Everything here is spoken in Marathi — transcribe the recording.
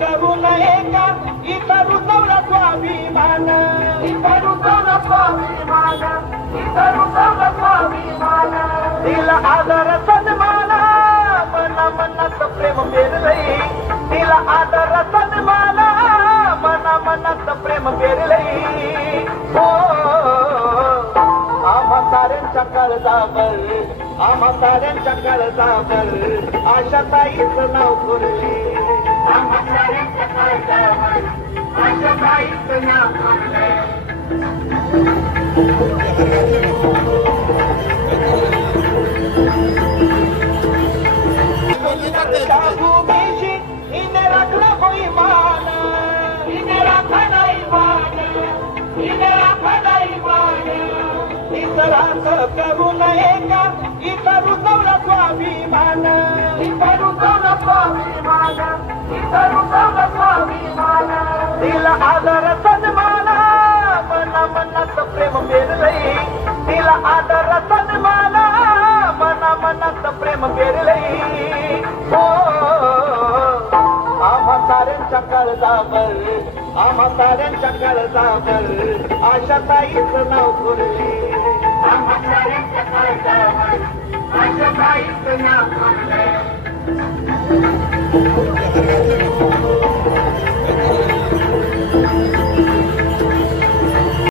करू नये का इतरू दौला स्वाभिमान इतरू दौला स्वाभिमान इतरू दौला स्वाभिमान तिला आदर आम्हा साऱ्यांच्या काळजावर आम्हा साऱ्यांच्या काळजावर आशा ताईच नाव कोरली आम्हा साऱ्यांच्या काळजावर आशा ताईच नाव कोरले राखला इतरांचं करू नये का इतरू दौला स्वाभिमान इतरू दौला स्वाभिमान इतरू दौला स्वाभिमान तिला आदर सन्मान मना मनात प्रेम पेरलय तिला आदर सन्मान मना मनात प्रेम पेरलय हो आम्हा साऱ्यांच्या काळजावर आम्हा साऱ्यांच्या काळजावर आशा ताईच नाव कोरली. Christ in our